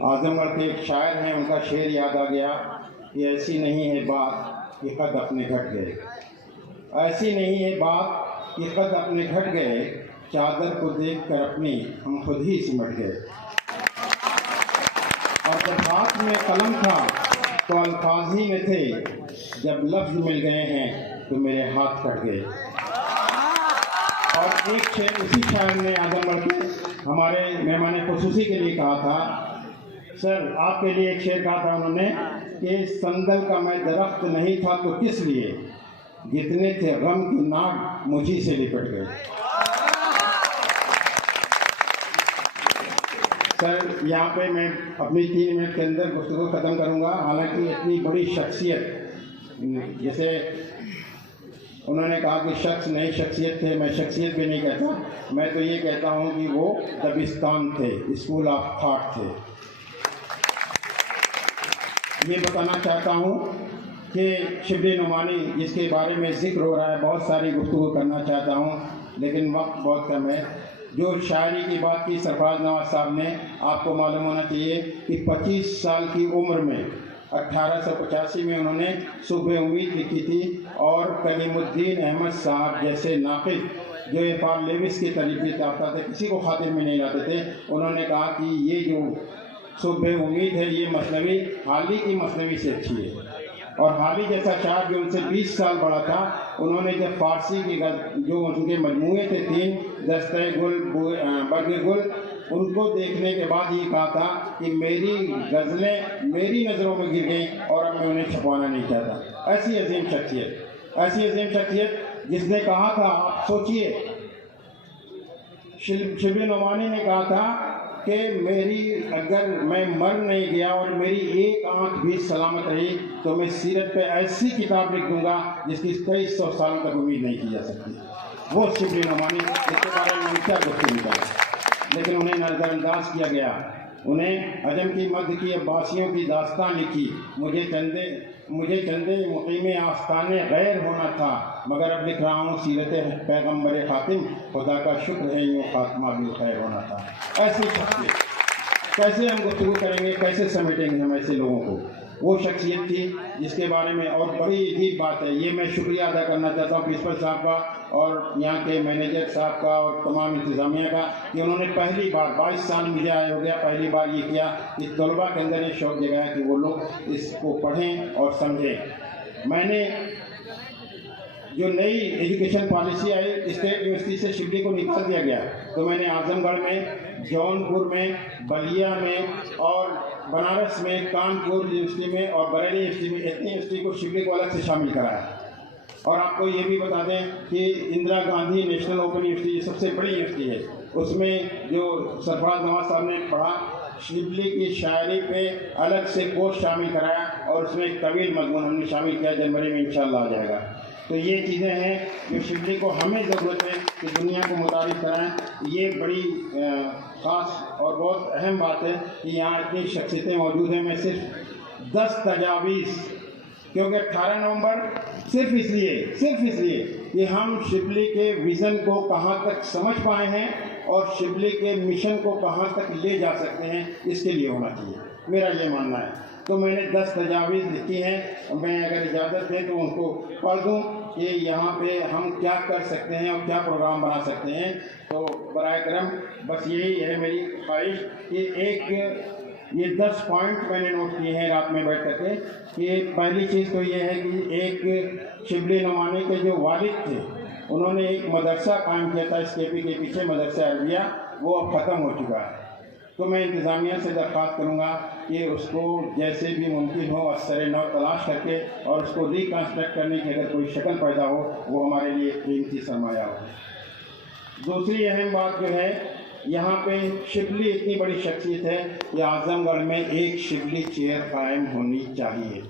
आजमगढ़ के एक शायर हैं, उनका शेर याद आ गया कि ऐसी नहीं है बात कि कद अपने घट गए, ऐसी नहीं है बात कि कद अपने घट गए, चादर को देख कर अपनी हम खुद ही सिमट गए। और जब हाथ में कलम था तो अल्फाज ही में थे, जब लफ्ज़ मिल गए हैं तो मेरे हाथ कट गए। और एक शेर उसी शायर ने आजमगढ़ के हमारे मेहमान खुसूसी के लिए कहा था, सर आपके लिए एक शेर कहा था उन्होंने कि संदल का मैं दरख्त नहीं था तो किस लिए, जितने थे गम की नाक मुझी से लिपट गए। सर यहाँ पे मैं अपनी 3 मिनट के अंदर गुफ्तगू ख़त्म करूँगा। हालांकि इतनी बड़ी शख्सियत, जैसे उन्होंने कहा कि शख्स नहीं शख्सियत थे, मैं शख्सियत भी नहीं कहता, मैं तो ये कहता हूँ कि वो दबिस्तान थे, स्कूल ऑफ थॉट थे। ये बताना चाहता हूँ कि शिबली नुमानी जिसके बारे में ज़िक्र हो रहा है, बहुत सारी गुफ्तगू करना चाहता हूँ लेकिन वक्त बहुत कम है। जो शायरी की बात की सरफराज नवाज साहब ने, आपको मालूम होना चाहिए कि 25 साल की उम्र में 1885 में उन्होंने सुबह उम्मीद लिखी थी, और कलीमुद्दीन अहमद साहब जैसे नाक़िद जो इरफान लेविस की तरीक़े चाहता थे, किसी को खातिर में नहीं लाते थे, उन्होंने कहा कि ये जो सुबह उम्मीद है ये मसनवी हाली की मसनवी से अच्छी है। और हाली जैसा शायर जो उनसे 20 साल बड़ा था, उन्होंने जब फारसी की जो उनके मजमूए थे 3, दस्ते गुल, बर्ग गुल, उनको देखने के बाद ये कहा था कि मेरी गज़लें मेरी नज़रों में गिर गई और अब मैं उन्हें छपवाना नहीं चाहता। ऐसी अजीम शख्सियत जिसने कहा था, आप सोचिए, शिबली नुमानी ने कहा था कि अगर मैं मर नहीं गया और मेरी एक आंख भी सलामत रही तो मैं सीरत पे ऐसी किताब लिख दूंगा जिसकी 2300 साल तक उम्मीद नहीं की जा सकती। वो शिबली नुमानी, इसके बारे में क्या गुफ्तगू निकाला, लेकिन उन्हें नज़रअंदाज किया गया। उन्हें अजम की मध्य की अब्बासियों की दास्तान लिखी, मुझे चंदे मुक़ीम आस्ताने गैर होना था, मगर अब लिख रहा हूँ सीरत पैगम्बर खातिम, खुदा का शुक्र है यूँ खात्मा भी खैर होना था। ऐसी शख्सियत कैसे हम गुफ्तगू करेंगे, कैसे समेटेंगे हम ऐसे लोगों को। वो शख्सियत थी जिसके बारे में, और बड़ी अजीब बात है, ये मैं शुक्रिया अदा करना चाहता हूँ प्रिंसिपल साहब का और यहाँ के मैनेजर साहब का और तमाम इंतज़ामिया का, कि उन्होंने पहली बार 22 साल मुझे आया हो गया, पहली बार ये किया कि तलबा के अंदर ये शौक़ जगाया कि वो लोग इसको पढ़ें और समझें। मैंने जो नई एजुकेशन पॉलिसी आई, स्टेट यूनिवर्सिटी से शिबली को निकाल दिया गया, तो मैंने आजमगढ़ में, जौनपुर में, बलिया में और बनारस में, कानपुर यूनिवर्सिटी में और बरेली यूनिवर्सिटी में, इतनी यूनिवर्सिटी को शिबली को अलग से शामिल कराया। और आपको ये भी बता दें कि Indira Gandhi national open university सबसे बड़ी यूनिवर्सिटी है, उसमें जो सरफराज नवाज साहब ने पढ़ा, शिबली की शायरी पे अलग से कोर्स शामिल कराया और उसमें एक तवील मजमून हमने शामिल किया, जनवरी में इंशाअल्लाह आ जाएगा। तो ये चीज़ें हैं जो शिबली को हमें ज़रूरत है कि दुनिया को मुतारिफ कराएं। ये बड़ी ख़ास और बहुत अहम बात है कि यहाँ इतनी शख्सियतें मौजूद हैं। मैं सिर्फ 10 तजावीज़, क्योंकि 18 नवंबर सिर्फ इसलिए कि हम शिबली के विज़न को कहाँ तक समझ पाए हैं और शिबली के मिशन को कहाँ तक ले जा सकते हैं, इसके लिए होना चाहिए, मेरा ये मानना है। तो मैंने 10 तजावीज़ लिखी हैं, मैं अगर इजाज़त दें तो उनको पढ़ दूँ कि यहाँ पे हम क्या कर सकते हैं और क्या प्रोग्राम बना सकते हैं। तो बराए करम बस यही है मेरी ख्वाहिश कि ये 10 पॉइंट मैंने नोट किए हैं रात में बैठ करके। कि पहली चीज़ तो ये है कि एक शिबली नुमानी के जो वालिद थे, उन्होंने एक मदरसा कायम किया था SKP के पीछे, मदरसा अरबिया, वो अब ख़त्म हो चुका है। तो मैं इंतज़ामिया से दरख्वास्त करूँगा कि उसको जैसे भी मुमकिन हो असर नौ तलाश करके और उसको रिकन्स्ट्रक्ट करने की अगर कोई शक्ल पैदा हो, वो हमारे लिए कीमती सरमाया हो। दूसरी अहम बात जो है, यहाँ पे शिबली इतनी बड़ी शख्सियत है कि आजमगढ़ में एक शिबली चेयर कायम होनी चाहिए।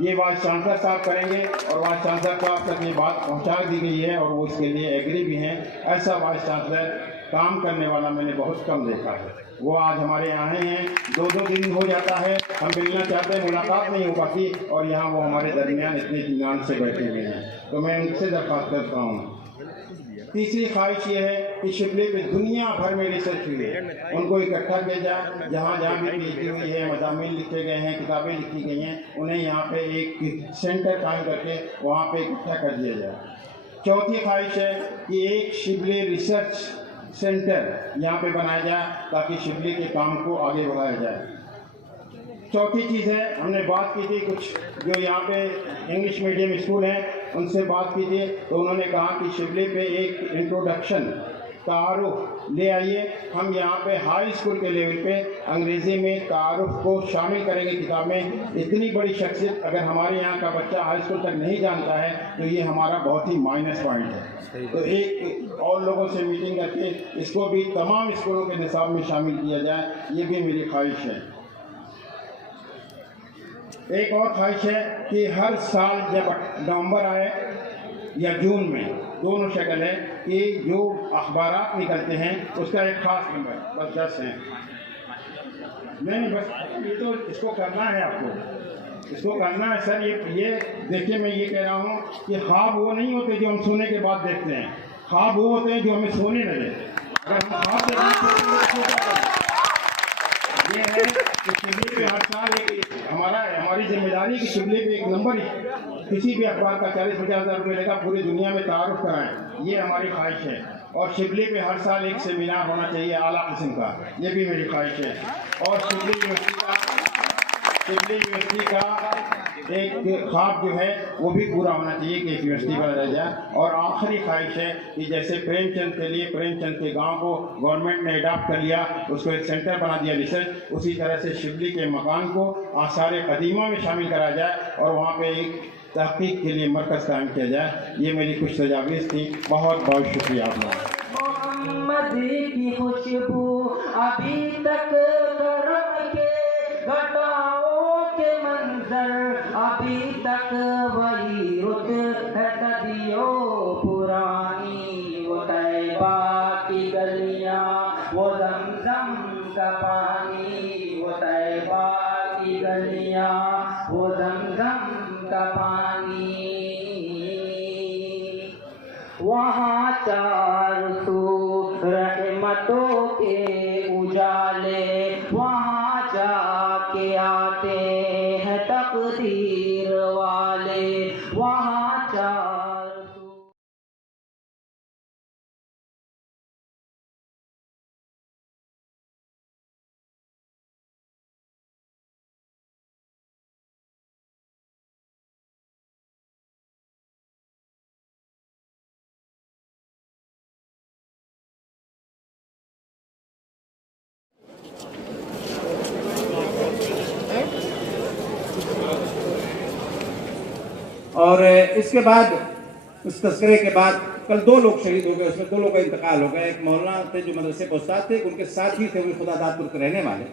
ये वाइस चांसलर साहब करेंगे और वाइस चांसलर साहब तक ये बात पहुँचा दी गई है और वो इसके लिए एग्री भी हैं। ऐसा वाइस चांसलर काम करने वाला मैंने बहुत कम देखा है। वो आज हमारे यहाँ हैं, 2-2 दिन हो जाता है, हम मिलना चाहते हैं, मुलाकात नहीं हो पाती, और यहाँ वो हमारे दरमियान इतने इत्मीनान से बैठे हुए हैं। तो मैं उनसे दरख्वास्त करता हूँ। تیسری خواہش یہ ہے کہ شبلی پہ دنیا بھر میں ریسرچ ہوئی ہے، ان کو اکٹھا کیا جائے، جہاں جہاں بھی پی ایچ ڈی ہوئی ہے، مضامین لکھے گئے ہیں، کتابیں لکھی گئی ہیں، انہیں یہاں پہ ایک سینٹر قائم کر کے وہاں پہ اکٹھا کر دیا جائے۔ چوتھی خواہش ہے کہ ایک شبلی ریسرچ سینٹر یہاں پہ بنایا جائے تاکہ شبلی کے کام کو آگے بڑھایا جائے۔ چوتھی چیز ہے، ہم نے بات کی تھی کچھ جو یہاں پہ انگلش میڈیم اسکول ہیں ان سے بات کی تھی، تو انہوں نے کہا کہ شبلی پہ ایک انٹروڈکشن تعارف لے آئیے۔ ہم یہاں پہ ہائی اسکول کے لیول پہ انگریزی میں تعارف کو شامل کریں گے کتاب میں۔ اتنی بڑی شخصیت اگر ہمارے یہاں کا بچہ ہائی اسکول تک نہیں جانتا ہے تو یہ ہمارا بہت ہی مائنس پوائنٹ ہے۔ تو ایک اور لوگوں سے میٹنگ کر کے اس کو بھی تمام اسکولوں کے نصاب میں شامل کیا جائے، یہ بھی میری خواہش ہے۔ ایک اور خواہش ہے کہ ہر سال جب نومبر آئے یا جون میں، دونوں شکل ہے کہ جو اخبارات نکلتے ہیں اس کا ایک خاص نمبر، بس 10 ہیں، نہیں بس یہ تو اس کو کرنا ہے، آپ کو اس کو کرنا ہے سر۔ یہ دیکھیے میں یہ کہہ رہا ہوں کہ خواب وہ نہیں ہوتے جو ہم سونے کے بعد دیکھتے ہیں، خواب وہ ہوتے ہیں جو ہمیں سونے نہ دیں۔ اگر ہم خواب یہ ہے کہ شبلی پہ ہر سال ہماری ذمہ داری کہ شبلی پہ ایک نمبر کسی بھی اخبار کا 40-50 ہزار روپئے لے کر پوری دنیا میں تعارف کرائیں، یہ ہماری خواہش ہے۔ اور شبلی پہ ہر سال ایک سیمینار ہونا چاہیے اعلیٰ قسم کا، یہ بھی میری خواہش ہے۔ اور شبلی یونیورسٹی کا ایک خواب جو ہے وہ بھی پورا ہونا چاہیے کہ ایک یونیورسٹی بنا جائے۔ اور آخری خواہش ہے کہ جیسے پریم چند کے لیے پریم چند کے گاؤں کو گورنمنٹ نے اڈاپٹ کر لیا، اس کو ایک سینٹر بنا دیا ریسرچ، اسی طرح سے شبلی کے مکان کو آثار قدیمہ میں شامل کرا جائے اور وہاں پہ ایک تحقیق کے لیے مرکز قائم کیا جائے۔ یہ میری کچھ تجاویز تھی، بہت بہت شکریہ آپ لوگوں کا۔ محمد کی خوشبو ابھی تک کرم کے گھٹاؤں کے منظر، ابھی تک وہی رت ہے صدیوں پرانی، وہ طیبہ کی گلیاں، وہ زمزم کا پانی، وہ طیبہ کی گلیاں، وہ زمزم کا پانی، وہاں چار سو رحمتوں کے اجالے، وہاں جا کے آتے ہیں تقدیر والے، وہاں چار سو۔ اور اس کے بعد اس تذکرے کے بعد کل 2 لوگ شہید ہو گئے، اس میں 2 لوگوں کا انتقال ہو گیا۔ ایک مولانا تھے جو مدرسے کے استاد تھے، ان کے ساتھ ہی تھے، وہ خدا داد پور کے رہنے والے،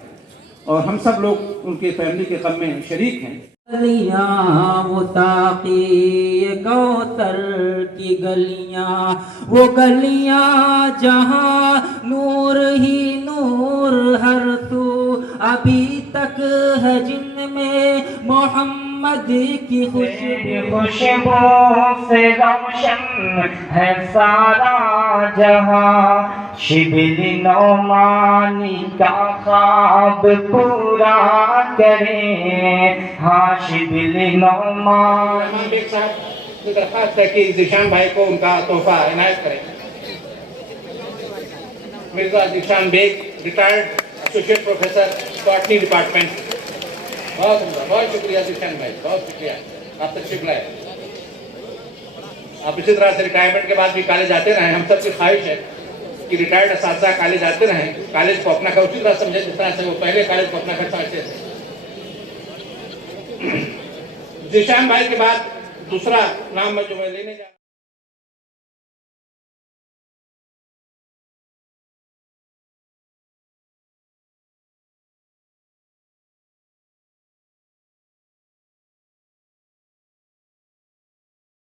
اور ہم سب لوگ ان کی فیملی کے غم میں شریک ہیں۔ گلیاں وہ ساقی کوثر کی گلیاں، وہ گلیاں جہاں نور ہی نور ہر سو، ابھی تک ہے جن میں محمد کی خوشبو سے روشن ہے سارا جہاں، شبلی نعمانی کا خواب پورا کریں، ہاں شبلی نعمانی۔ صاحب درخواست ہے کہ ذیشان بھائی کو ان کا تحفہ عنایت کریں۔ Mirza Zeeshan Baig, retired associate professor botany department. بہت شکریہ ذیشان بھائی، بہت شکریہ، آپ تشریف لائے۔ آپ اسی طرح سے ریٹائرمنٹ کے بعد بھی کالج آتے رہیں، ہم سب کی خواہش ہے کہ ریٹائرڈ اساتذہ کالج آتے رہیں، کالج کو اپنا گھر اسی طرح سمجھے جس طرح سے وہ پہلے کالج کو اپنا گھر سمجھتے تھے۔ ذیشان بھائی کے بعد دوسرا نام میں جو میں لینے جا